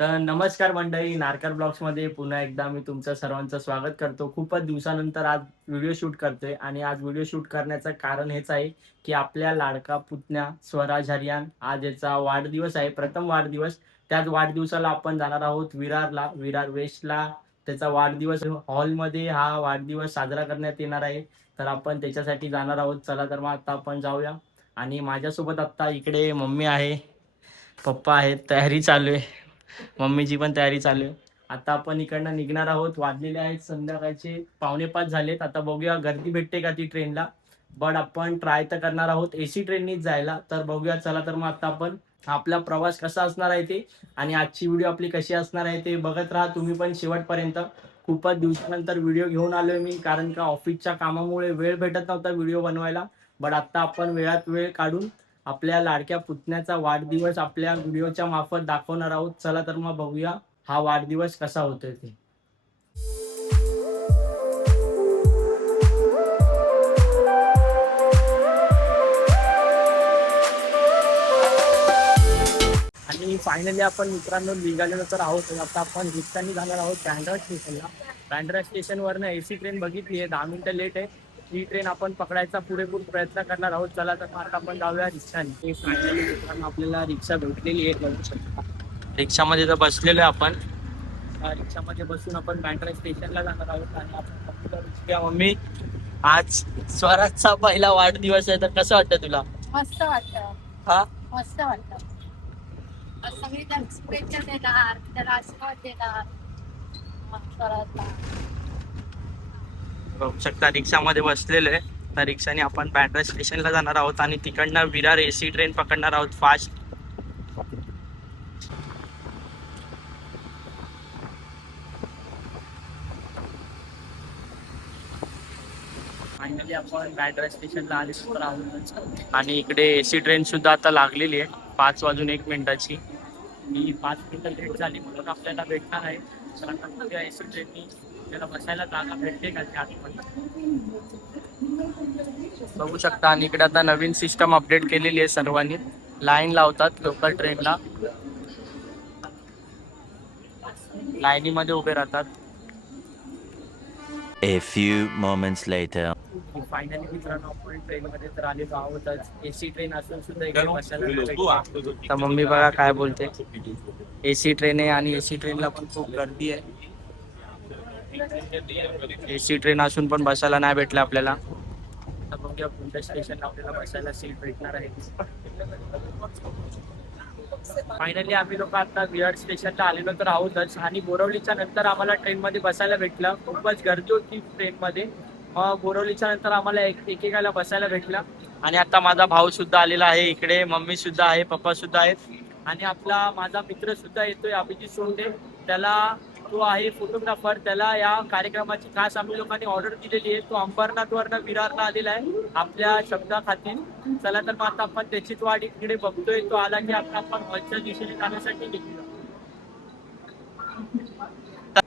तर नमस्कार मंडळी नारकर ब्लॉग्समध्ये पुन्हा एकदा मी तुमचं सर्वांचं स्वागत करतो. खूपच दिवसानंतर आज व्हिडिओ शूट करतोय आणि आज व्हिडिओ शूट करण्याचं कारण हेच आहे की आपल्या लाडका पुतण्या स्वराज हरियान आज याचा वाढदिवस आहे प्रथम वाढदिवस. त्याच वाढदिवसाला आपण जाणार आहोत विरारला विरार वेस्टला. त्याचा वाढदिवस हॉलमध्ये हा वाढदिवस साजरा करण्यात येणार आहे. तर आपण त्याच्यासाठी जाणार आहोत. चला तर मग आता आपण जाऊया. आणि माझ्यासोबत आत्ता इकडे मम्मी आहे पप्पा आहेत तयारी चालू आहे. मम्मीची पण तयारी चालू आहे. आता आपण इकडनं निघणार आहोत. वाजलेले आहेत संध्याकाळचे पावणे पाच झालेत. आता बघूया गर्दी भेटते का ती ट्रेनला बट आपण ट्राय तर करणार आहोत. एसी ट्रेननीच जायला. तर बघूया चला तर मग आता आपण आपला प्रवास कसा असणार आहे ते आणि आजची व्हिडिओ आपली कशी असणार आहे ते बघत राहा. तुम्ही पण शेवटपर्यंत. खूपच दिवसानंतर व्हिडिओ घेऊन आलोय मी कारण का ऑफिसच्या कामामुळे वेळ भेटत नव्हता व्हिडिओ बनवायला. बट आता आपण वेळात वेळ काढून आपल्या लाडक्या पुतण्याचा वाढदिवस आपल्या व्हिडिओच्या मार्फत दाखवणार आहोत. चला तर मग बघूया हा वाढदिवस कसा होतोय ते. आणि फायनली आपण मित्रांनो निघालेलो तर आहोत. आता आपण रिक्षाने जाणार आहोत. बँड्रा स्टेशनला बँड्रा स्टेशनवरनं एसी ट्रेन बघितली आहे. दहा मिनिटं लेट आहे. ही ट्रेन आपण पकडायचा पुरेपूर प्रयत्न करणार आहोत. चला तर आता आपण जाऊया रिक्षाने. फायनली आपल्याला रिक्षा भेटलेली आहे. बघू शकता. रिक्षामध्ये तर बसलेलो आहे आपण. रिक्षामध्ये बसून आपण बँड्रा स्टेशनला जाणार आहोत आणि आपण मम्मी. आज स्वराजचा पहिला वाढदिवस आहे तर कसं वाटतं तुला? मस्त वाटतं. हा? मस्त वाटतं. असं मी त्याला शुभेच्छा देणार त्याला आशीर्वाद देणार. मस्त वाटतं. बघू शकता रिक्षामध्ये बसलेलो आहे. त्या रिक्षाने आपण बँड्रा स्टेशनला जाणार आहोत आणि तिकडनं विरार एसी ट्रेन पकडणार आहोत फास्ट. फायनली आपण बँड्रा स्टेशनला आलेलो आहोत. आणि इकडे एसी ट्रेन सुद्धा आता लागलेली आहे. पाच वाजून एक मिनिटाची. मी पाच मिनिटं लेट झाली म्हणून आपल्याला भेटणार आहे. तर एसी ट्रेननी त्याला बसायला जागा भेटते का आतमध्ये? बघू शकता आणि इकडे आता नवीन सिस्टम अपडेट केलेली आहे सर्वांनी. लाईन लावतात लोकल ट्रेनला लाईनीमध्ये उभे राहतात. A few moments later. Finally मित्रांनो आपण ट्रेन मध्ये तर आलेलो आहोतच एसी ट्रेन असून सुद्धा इकडे बसायला भेटलं. तर मम्मी बघा काय बोलते. एसी ट्रेन आहे आणि एसी ट्रेनला पण खूप गर्दी आहे. एसी ट्रेन असून पण बसायला नाही भेटलं आपल्याला. बघूया कोणत्या स्टेशनला आपल्याला बसायला सीट भेटणार आहे. फायनली आम्ही लोक आता विराट स्टेशनला आलेलो तर आहोतच आणि बोरवलीच्या नंतर आम्हाला ट्रेनमध्ये बसायला भेटलं. खूपच गर्दी होती ट्रेनमध्ये मग बोरवलीच्या नंतर आम्हाला एक एकेकाला बसायला भेटलं. आणि आता माझा भाऊ सुद्धा आलेला आहे इकडे. मम्मी सुद्धा आहे पप्पा सुद्धा आहेत. आणि आपला माझा मित्र सुद्धा येतोय अभिजित सोंडे. त्याला तो आहे फोटोग्राफर त्याला या कार्यक्रमाची खास आम्ही लोकांनी ऑर्डर दिलेली आहे. तो अंबरनाथ वरनं विरारला आलेला आहे आपल्या शब्दा खातील चला तर मग आता आपण त्याचीच वाट इकडे बघतोय. तो आला की आता आपण वरच्या दिशेने जाण्यासाठी निघूया.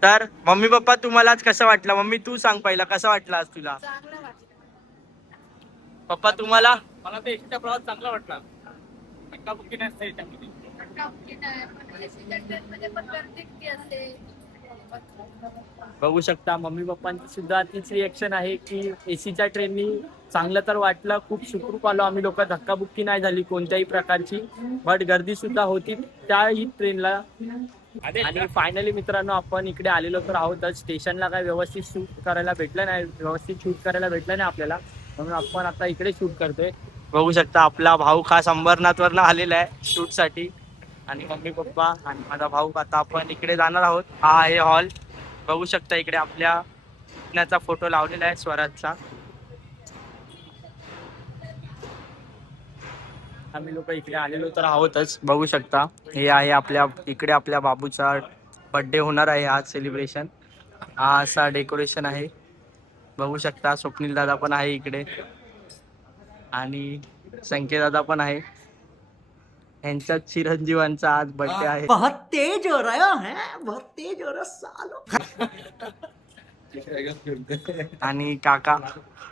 तर मम्मी पप्पा तुम्हाला आज कसं वाटलं? मम्मी तू सांग पहिला कसं वाटलं आज तुला? पप्पा तुम्हाला? मला ते एसीचा प्रवास चांगला वाटला. धक्काबुक्की नाही, एसी बघू शकता मम्मी पप्पांची सुद्धा तीच रिएक्शन आहे की एसीच्या ट्रेननी चांगलं तर वाटलं खूप सुखरूप आलो आम्ही लोक. धक्काबुक्की नाही झाली कोणत्याही प्रकारची बट गर्दी सुद्धा होती त्याही ट्रेनला आणि फायनली मित्रांनो आपण इकडे आलेलो तर आहोतच स्टेशनला काय व्यवस्थित शूट करायला भेटलं नाही व्यवस्थित शूट करायला भेटलं नाही आपल्याला. म्हणून आपण आता इकडे शूट करतोय. बघू शकता आपला भाऊ खास अंबरनाथवरनं आलेला आहे शूटसाठी आणि मम्मी पप्पा आणि माझा भाऊ. आता आपण इकडे जाणार आहोत. हा आहे हॉल. बघू शकता इकडे आपल्या पुण्याचा फोटो लावलेला आहे स्वराजचा. आम्ही लोक इकडे आलेलो तर आहोतच. बघू शकता. हे आहे आपल्या इकडे आपल्या बाबूचा बर्थडे होणार आहे आज सेलिब्रेशन हा असा डेकोरेशन आहे. बघू शकता स्वप्नील दादा पण आहे इकडे. आणि संकेत दादा पण आहे. यांच्या चिरंजीवांचा आज बर्थडे आहे. बहुत तेज हो रहा है बहुत तेज हो रहा सालो आणि काका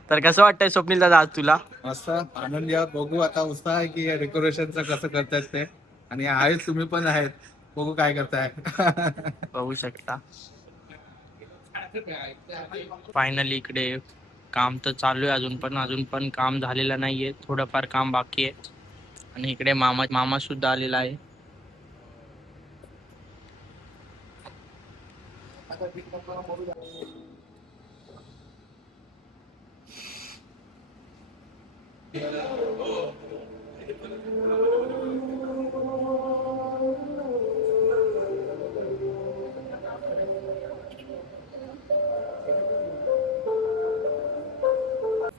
तर कसं वाटतंय स्वप्नील दादा आज तुला? मस्त आनंद या बघू आता उत्साह आहे की या डेकोरेशनचं कसं करतायत ते. आणि आहेत तुम्ही पण आहेत. बघू काय करताय. बघू शकता. फायनली इकडे काम तर चालू आहे अजून पण अजून पण काम झालेलं नाहीये. थोडंफार काम बाकी आहे. आणि इकडे मामा मामा सुद्धा आलेला आहे. हो.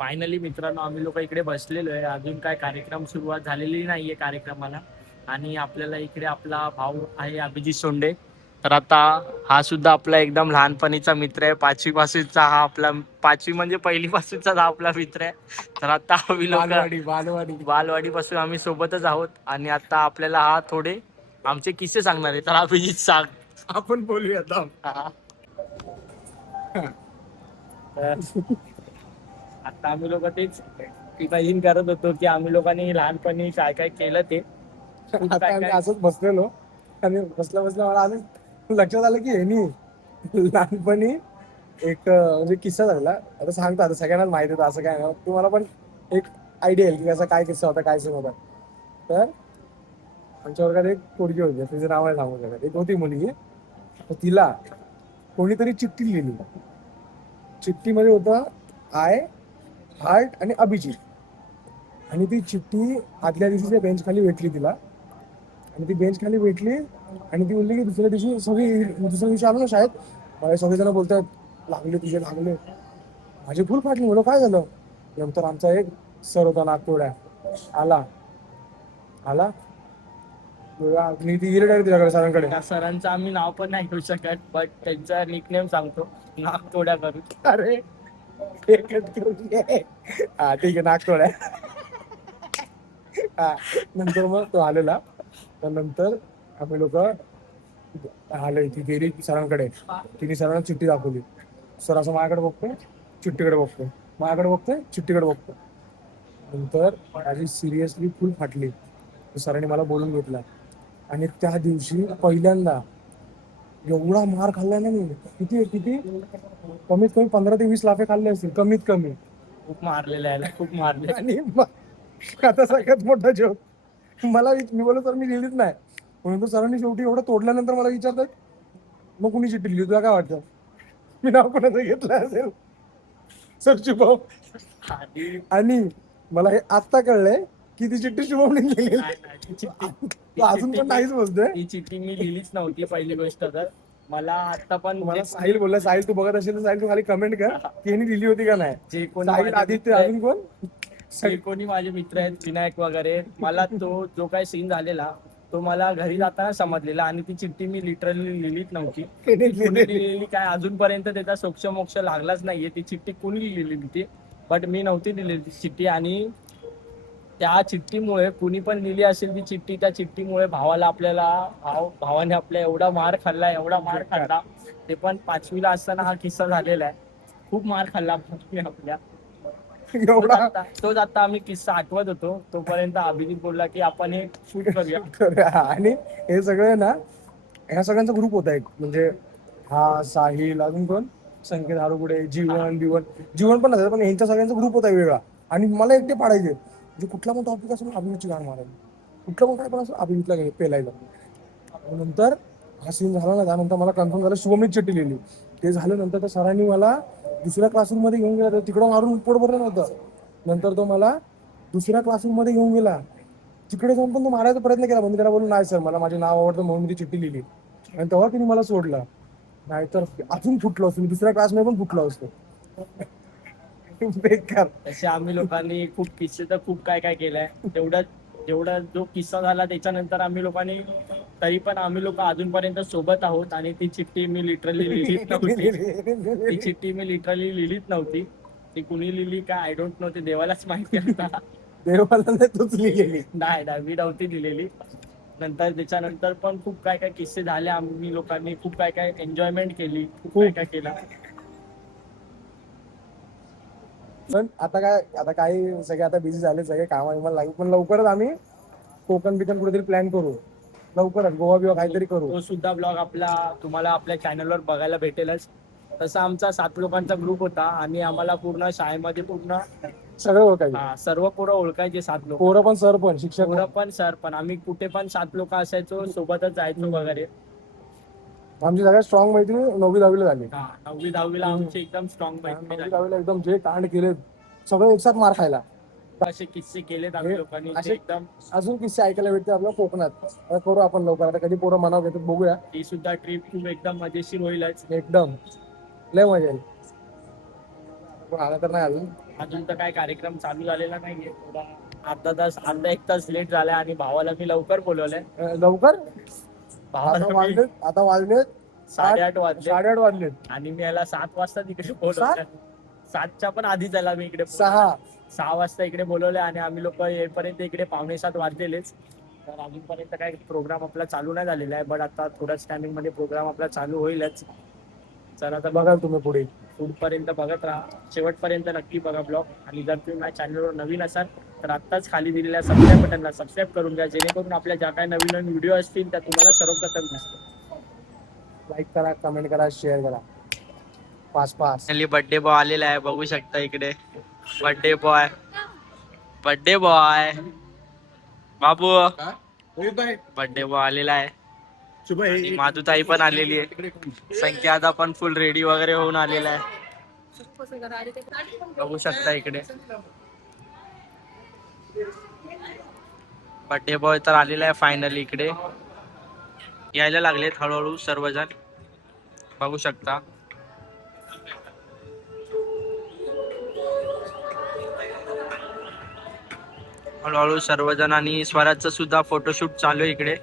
फायनली मित्रांनो आम्ही लोक इकडे बसलेलो आहे. अजून काय कार्यक्रम सुरुवात झालेली नाहीये कार्यक्रमाला. आणि आपल्याला इकडे आपला भाऊ आहे अभिजित सोंडे. तर आता हा सुद्धा आपला एकदम लहानपणीचा मित्र आहे. पाचवी पासूनचा हा आपला पाचवी म्हणजे पहिली पासूनचा हा आपला मित्र आहे. तर आता आम्ही लोक बालवाडी बालवाडी. बालवाडीपासून आम्ही सोबतच आहोत. आणि आता आपल्याला हा थोडे आमचे किस्से सांगणार आहे. तर अभिजित सांग. आपण बोलूया आता आता आम्ही लोक तेच इमॅजिन करत होतो की आम्ही लोकांनी लहानपणी काय काय केलं ते. खूप आता काय आम्ही काय असंच बसलेलो. आणि बसल्या बसल्या मला आधी लक्षात आलं की ह्यानी लहानपणी एक अं, म्हणजे किस्सा झाला. आता सांगतो आता सगळ्यांनाच माहिती होतं असं काय नाही. तुम्हाला पण एक आयडिया येईल की कसा काय किस्सा होता काय सीन होता. तर आमच्या वर्गात एक पोरगी होती तिचं नाव आहे सांगू शकत एक होती मुलगी. तर तिला कोणीतरी चिठ्ठी लिहिली. चिठ्ठीमध्ये होतं आय हार्ट आणि अभिजित. आणि ती चिठ्ठी आदल्या दिवशीच्या बेंच खाली भेटली तिला. आणि ती बेंच खाली भेटली आणि ती बोलली की दुसऱ्या दिवशी सगळी दुसऱ्या दिवशी आलो ना शाळेत. मला सगळेजण बोलतात लागले तुझे लागले. माझी फुल फाटली म्हणलं काय झालं? नंतर आमचा एक सर होता नागपुड्या आला. आला. मी ती डायरेक्ट तिच्याकडे सरांकडे. त्या सरांचं आम्ही नाव पण नाही घेऊ शकत बट त्यांचा निकनेम सांगतो नाक तोड्या करून. अरे! एकच हा ठीक आहे नागतोड्या हा नंतर मग तो आलेला. तर नंतर आम्ही लोक आले ती गेली सरांकडे. तिने सरांना चिठ्ठी दाखवली. सर असं माझ्याकडे बघतोय चिठ्ठीकडे बघतोय. माझ्याकडे बघतोय चिठ्ठीकडे बघतोय. नंतर माझी सिरियसली फुल फाटली. सरांनी मला बोलून घेतला. आणि त्या दिवशी पहिल्यांदा एवढा मार खाल्ला ना मी. किती किती? कमीत कमी पंधरा ते वीस लाफे खाल्ले असतील कमीत कमी. खूप मारलेलं आहे खूप मारले आणि मग आता सगळ्यात मोठा जोक मला मी बोललो सर मी लिहिलीच नाही. म्हणून सरांनी शेवटी एवढं तोडल्यानंतर मला विचारतात मग कुणी चिठ्ठी लिहिली? तुला काय वाटतं? मी नाव कोणाचं घेतलं असेल. सर शुभम. आणि आणि मला हे आत्ता कळलंय की ती चिठ्ठी शुभमने लिहिलेली नाही, नाही, ती चिठ्ठी- तो अजून पण नाहीच बोलतोय ती चिठ्ठी मी लिहिलीच नव्हती पहिली गोष्ट तर. मला आता पण मला जे- साहिल बोलला साहिल तू बघत असेल तर साहिल तू खाली कमेंट कर. की यांनी लिहिली होती का नाही? जे कोणी साहिल माझे आदित्य मित्र आहेत- अजून कोण? जे कोणी माझे मित्र आहेत विनायक वगैरे मला तो जो काही सीन झालेला तो मला घरी जाताना समजलेला आणि ती चिठ्ठी मी लिटरली लिहिलीच नव्हती. यांनी ती कुणी लिहिलेली. लिहिलेली काय अजूनपर्यंत त्याचा सोक्ष मोक्ष लागलाच नाहीये. ती चिठ्ठी कुणी लिहिलेली ती? बट मी नव्हती ती चिठ्ठी आणि त्या चिठ्ठीमुळे कुणी पण लिहिली असेल ती चिठ्ठी त्या चिठ्ठीमुळे भावाला आपल्याला भाव भावाने आपल्या एवढा मार खाल्ला एवढा मार खाल्ला. ते पण पाचवीला असताना हा किस्सा झालेला आहे. खूप मार खाल्ला आपल्या. एवढा? आता- तोच आता आम्ही किस्सा आठवत होतो. तोपर्यंत अभिजित बोलला की आपण हे शूट करूया. आणि हे सगळे ना ह्या सगळ्यांचा ग्रुप होता एक. म्हणजे हा साहिल अजून कोण? संकेत हारुगुडे जीवन बिवन. जीवन पण नसायचं पण यांच्या सगळ्यांचा ग्रुप होता वेगळा. आणि मला एकटे पाडायचे. म्हणजे कुठला पण टॉपिक असेल अभिजितची गाण मारायची कुठला पण काय पण असं अभिजितला घे- पेलायला. नंतर हा सीन झाला ना त्यानंतर मला कन्फर्म झालं शुभमित चिठ्ठी लिहिली ते झालं नंतर त्या सरांनी मला दुसऱ्या क्लासरूममध्ये घेऊन गेला तर तिकडं मारून पोट भरलं नव्हतं. नंतर तो मला दुसऱ्या क्लासरूममध्ये घेऊन गेला. तिकडे जाऊन पण तो मारायचा प्रयत्न केला पण त्याला बोलून नाही सर मला माझे नाव आवडतं म्हणून मी ती चिठ्ठी लिहिली. आणि तेव्हा तिने मला सोडलं. नाहीतर अजून फुटलो असतो मी दुसऱ्या क्लासमध्ये पण फुटलो असतो. बेकार. तसे आम्ही लोकांनी खूप किस्से तर खूप काय काय केलंय. तेवढा जेवढा जो किस्सा झाला त्याच्यानंतर आम्ही लोकांनी तरी पण आम्ही लोक अजूनपर्यंत सोबत आहोत आणि ती चिठ्ठी मी लिटरली लिहिलीच नव्हती. ती चिठ्ठी मी लिटरली लिहिलीच नव्हती. ती कुणी लिहिली काय आय डोंट नो ते देवालाच माहिती आता. देवाला तूच लिहिलेली. नाही नाही मी नव्हती दिलेली नंतर त्याच्यानंतर पण खूप काय काय किस्से झाले. आम्ही लोकांनी खूप काय काय एन्जॉयमेंट केली खूप काय काय केला. पण आता काय आता काही सगळे आता बिझी झाले सगळे कामा लागले पण लवकरच आम्ही कोकण बिकन कुठेतरी प्लॅन करू. लवकरच गोवा बिवा काहीतरी करू. तो सुद्धा ब्लॉग आपला तुम्हाला आपल्या चॅनलवर बघायला भेटेलच. तसा आमचा सात लोकांचा ग्रुप होता आणि आम्हाला पूर्ण शाळेमध्ये पूर्ण सगळं ओळखायचं. हा, सर्व पोरं ओळखायचे सात लोक. पोरं पण सर पण शिक्षक पोरं. पण सर पण. आम्ही कुठे पण सात लोक असायचो सोबतच जायचो वगैरे. आमची सगळ्यात स्ट्रॉंग मैत्रिणी नववी दहावीला झाली. हा, नववी दहावीला आमची एकदम स्ट्रॉंग नववी मैत्री झाली. दहावीला एकदम जे कांड केले सगळे एकसाथ मार खायला. असे किस्से केलेत आम्ही हे- लोकांनी ते असे- एकदम अजून किस्से ऐकायला भेटते आपल्या कोकणात. आता करू आपण लवकर आता कधी पोरं मनाव घेतात बघूया. ती सुद्धा ट्रिप खूप एकदम मजेशीर होईलच. एकदम. लय मजा येईल. पण आला तर नाही अजून. अजून तर काय कार्यक्रम चालू झालेला नाहीये. थोडा अर्धा तास अर्धा एक तास लेट झालाय आणि भावाला मी लवकर बोलवलंय. अं, लवकर? आता वाजले आता वाजले साडेआठ वाजले साडेआठ वाजले आणि मी याला सात वाजता तिकडे बोलवलं. सातच्या पण आधी झाला मी इकडे. सहा. सहा वाजता इकडे बोलवले आणि आम्ही लोक येईपर्यंत इकडे पावणे सात वाजलेलेच. तर अजूनपर्यंत काय प्रोग्राम आपला चालू नाही झालेला आहे बट आता थोड्याच टायमिंगमध्ये प्रोग्राम आपला चालू होईलच. चला तर बघाल तुम्ही पुढे. पुढपर्यंत बघत राहा. शेवटपर्यंत नक्की बघा ब्लॉग. आणि जर तुम्ही माझ्या चॅनलवर नवीन असाल तर आत्ताच खाली दिलेल्या सबस्क्राईब बटनला सबस्क्राईब करून घ्या. जेणेकरून आपल्या ज्या काही नवीन नवीन व्हिडिओ असतील त्या तुम्हाला सर्वप्रथम दिसतील. लाईक करा कमेंट करा शेअर करा. पाच पाच बर्थडे बॉय आलेला आहे बघू शकता इकडे. बर्थडे बॉय बर्थडे बॉय बाबू. बर्थडे बॉय आलेला आहे. माधुताई पण आलेली आहे. संख्यादा पण फुल रेडी वगैरे होऊन आलेला आहे. बघू शकता इकडे. बर्थडे बॉय तर आलेला आहे फायनली इकडे. यायला लागलेत हळूहळू सर्वजण. बघू शकता. हळूहळू सर्वजण आणि स्वराजचा सुद्धा फोटोशूट चालू आहे इकडे.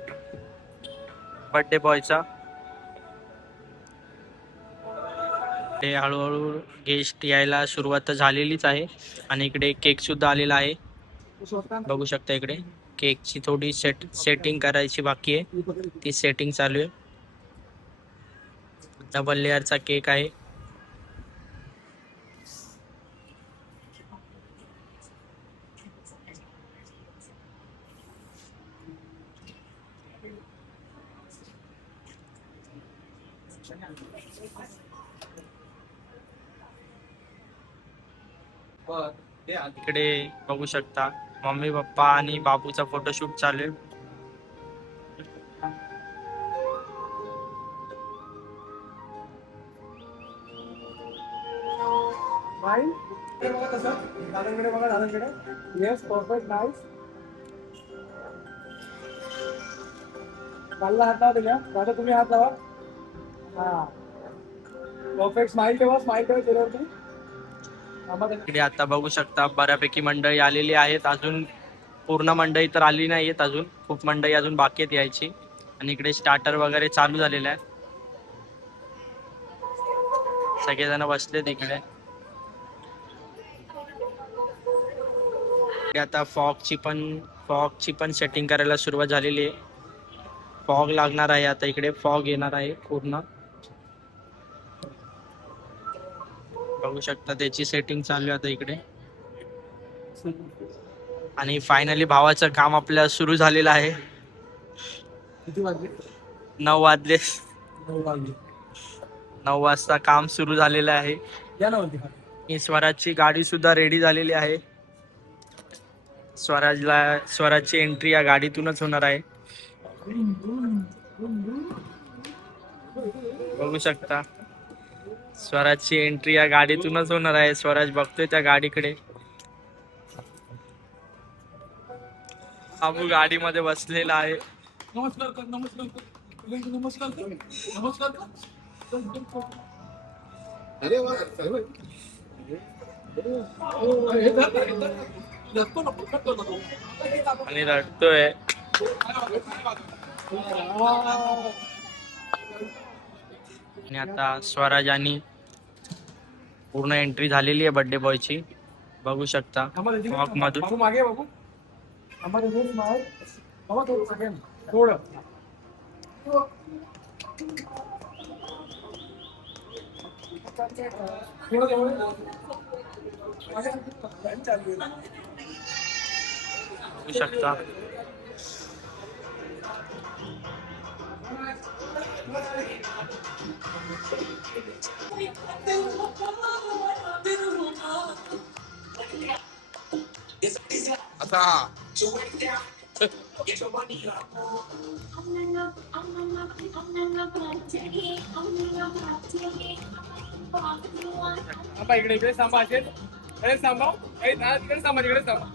बर्थडे बॉयचा ते हळूहळू गेस्ट यायला सुरुवात तर झालेलीच आहे. आणि इकडे केक सुद्धा आलेला आहे. बघू शकता इकडे. केकची थोडी सेट सेटिंग करायची बाकी आहे. ती सेटिंग चालू आहे. डबल लेअरचा केक आहे. इकडे बघू शकता. मम्मी पप्पा आणि बाबूचा फोटोशूट चालू आहे. बघा परफेक्ट कालला हात लावा दादा तुम्ही हात लावा. हा. परफेक्ट स्माइल ठेवा स्माइल ठेवा चेहऱ्यावरती. इकडे आता बघू शकता बऱ्यापैकी मंडळी आलेली आहेत. अजून पूर्ण मंडळी तर आली नाही आहेत अजून. खूप मंडळी अजून बाकी आहेत यायची. आणि इकडे स्टार्टर वगैरे चालू झालेलं आहे सगळेजण बसलेत इकडे. इकडे आता फॉगची पण फॉगची पण सेटिंग करायला सुरुवात झालेली आहे. फॉग लागणार आहे आता. इकडे फॉग येणार आहे पूर्ण. बघू शकता त्याची सेटिंग चालू आहे आता इकडे. आणि फायनली भावाचं काम आपल्या सुरू झालेलं आहे. किती वाजले? नऊ वाजले. नऊ वाजले. नऊ वाजता काम सुरू झालेलं आहे. या ना वरती. ही स्वराजची गाडी सुद्धा रेडी झालेली आहे. स्वराजला स्वराजची एंट्री या गाडीतूनच होणार आहे. बघू शकता. स्वराजची एंट्री या गाडीतूनच होणार आहे. स्वराज बघतोय त्या गाडीकडे. बाबू गाडीमध्ये बसलेला आहे. नमस्कार कर कर. कर. कर. आणि रडतोय. आणि आता स्वराज आणि पूर्ण एंट्री झालेली आहे बर्थडे बॉयची. बघू शकता. मधून. मागे बाबू. थांबा आता थांबा इकडे इकडे थांबा असेल इकडे थांबा ए, ना, तिकडे थांबा तिकडे थांबा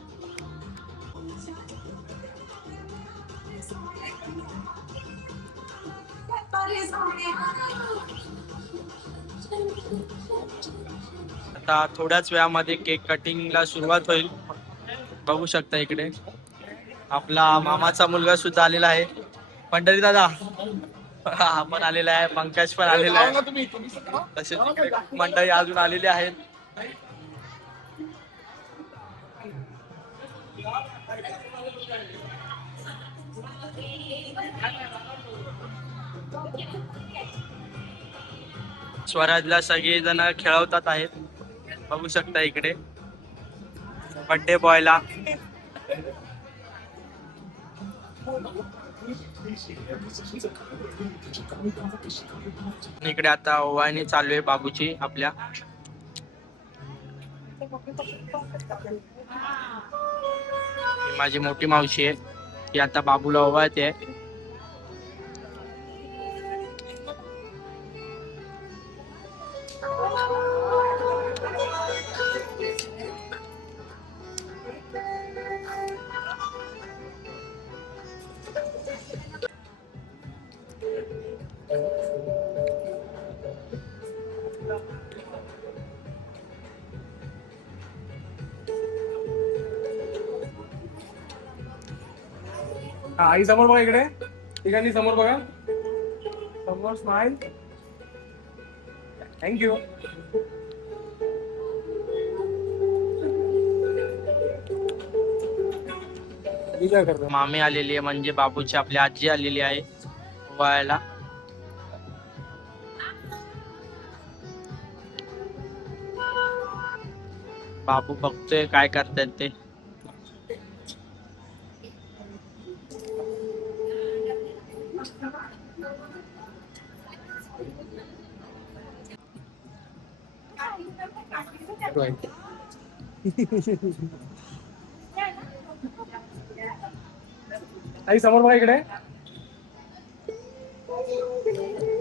आता थोड्याच वेळामध्ये केक कटिंगला सुरुवात होईल. बघू शकता इकडे. आपला मामाचा मुलगा सुद्धा आलेला आहे. पंढरी दादा. हा पण आलेला आहे. पंकज पण आलेला आहे. तसेच मंडळी अजून आलेली आहेत. स्वराजला सगळेजण खेळवतात आहेत. बघू शकता इकडे. बड्डे बॉयला इकडे आता ओवाळणी चालू आहे बाबूची आपल्या. माझी मोठी मावशी आहे. ती आता बाबूला ओवाळते. आई समोर बघा इकडे. ठिकाणी समोर बघा. समोर स्माइल थँक्यू मी काय करतो? मामी आलेली आहे म्हणजे बाबूची आपली आजी आलेली आहे ओवाळायला बाबू बघतोय काय करतात ते. आई समोर बघा इकडे.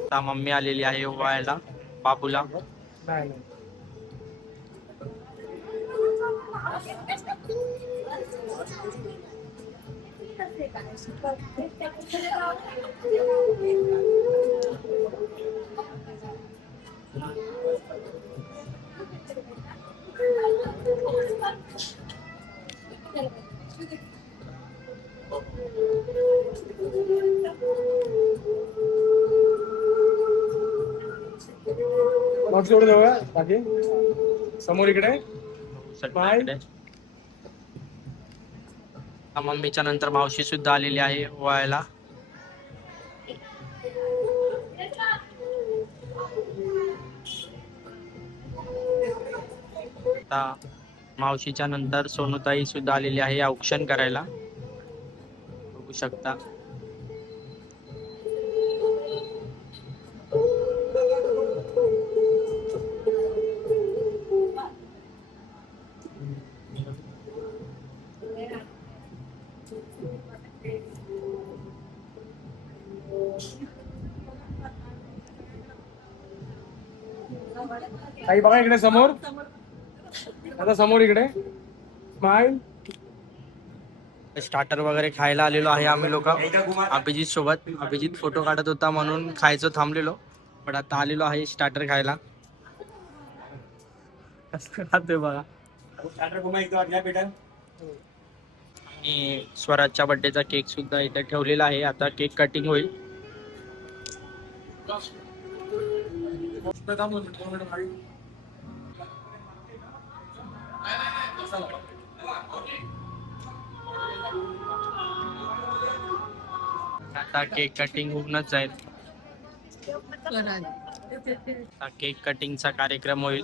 आता मम्मी आलेली आहे ओवाळायला बाबूला. नाही. मग जोड देऊ का? बाकी समोर इकडे बाय. मम्मीच्या नंतर मावशी सुद्धा आलेली आहे ओवाळायला आता मावशीच्या नंतर सोनूताई सुद्धा आलेली आहे औक्षण करायला. बघू शकता. काही बघा इकडे समोर. आता समोर इकडे. स्माइल स्टार्टर वगैरे खायला आलेलो आहे आम्ही लोक. अभिजित सोबत. अभिजित फोटो काढत होता म्हणून खायचं थांबलेलो. पण आता आलेलो आहे स्टार्टर खायला. खातोय बघा. आणि स्वराजच्या बर्थडेचा केक सुद्धा इथे ठेवलेला आहे. आता केक कटिंग होईल. आता केक कटिंग होऊनच जाईल. आता केक कटिंगचा कार्यक्रम होईल.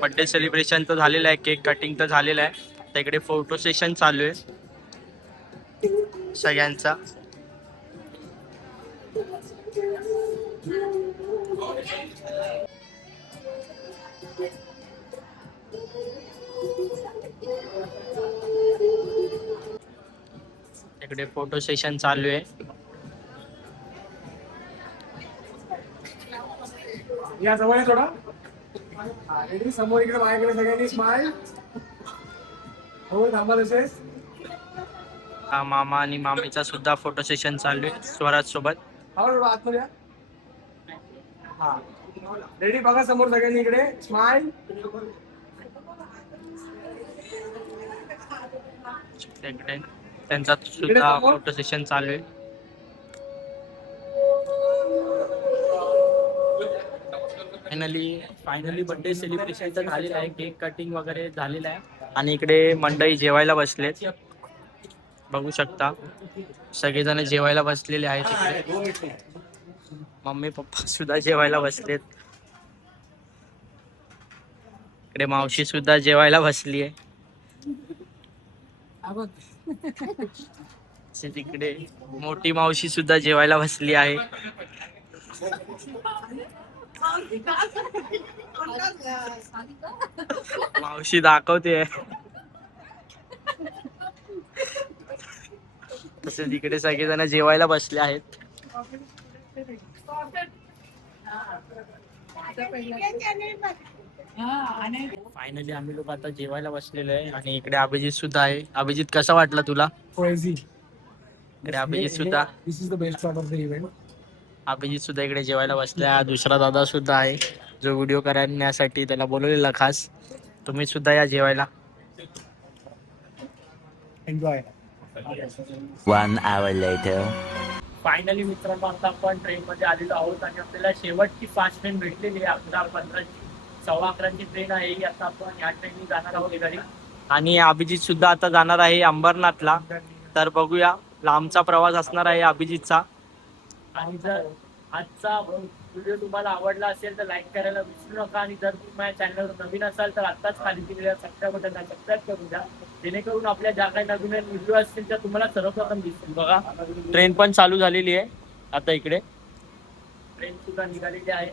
बर्थडे सेलिब्रेशन तर झालेलं आहे केक कटिंग तर झालेलं आहे. तिकडे फोटो सेशन चालू आहे. सगळ्यांचा. इकडे फोटो सेशन चालू आहे. या जवळ आहे थोडा. समोर इकडे माझ्याकडे सगळ्यांनी स्माइल हो थांबा तसेच. हा मामा आणि मामीचा सुद्धा फोटो सेशन चालू आहे स्वराज सोबत. आतमध्ये. हा. रेडी बघा समोर सगळ्यांनी इकडे. स्माइल इकडे. त्यांचा सुद्धा. फोटो सेशन चालू आहे. फायनली फायनली बर्थडे सेलिब्रेशन तर झालेलं आहे. केक कटिंग वगैरे झालेलं आहे. आणि इकडे मंडळी जेवायला बसलेत. बघू शकता. सगळेजण जेवायला बसलेले आहेत इकडे. मम्मी पप्पा सुद्धा जेवायला बसलेत. इकडे मावशी सुद्धा जेवायला बसली आहे तिकडे मोठी मावशी सुद्धा जेवायला बसली आहे. मावशी दाखवते. तसे तिकडे सगळेजण जेवायला बसले आहेत. फायनली आम्ही लोक आता जेवायला बसलेलो आहे आणि इकडे अभिजित सुद्धा आहे. अभिजित कसा वाटला तुला? इकडे अभिजित सुद्धा. This is the best part of the event Abhijit सुद्धा इकडे जेवायला बसला दुसरा दादा सुद्धा आहे जो व्हिडिओ करण्यासाठी त्याला बोलवलेला खास. तुम्ही सुद्धा या जेवायला. Enjoy later. फायनली मित्रांनो आता आपण ट्रेन मध्ये आलेलो आहोत आणि आपल्याला शेवटची फास्ट ट्रेन भेटलेली आहे. अकरा पंधराची सव्वा अकराची ट्रेन आहे ही आता आपण या ट्रेननी जाणार आहोत घरी आणि अभिजित सुद्धा आता जाणार आहे अंबरनाथला. तर बघूया लांबचा प्रवास असणार आहे अभिजितचा. आणि जर आजचा व्हिडिओ तुम्हाला आवडला असेल तर लाईक करायला विसरू नका. आणि जर तुम्ही माझ्या चॅनलवर नवीन असाल तर आत्ताच खाली दिलेल्या सबस्क्राईब बटनला सबस्क्राईब करून द्या जेणेकरून आपल्या ज्या काही नवीन व्हिडिओ असतील त्या तुम्हाला सर्वप्रथम दिसतील बघा ट्रेन पण चालू झालेली आहे. आता इकडे. ट्रेन सुद्धा निघालेली आहे.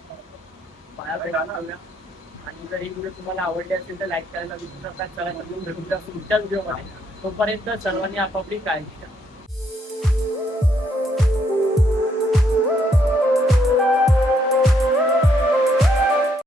लावूया. आणि जर ही व्हिडिओ तुम्हाला आवडली असेल तर लाईक करायला विसरू नका. चला तर भेटूया पुढच्या व्हिडिओमध्ये तोपर्यंत सर्वांनी आपापली काळजी घ्या.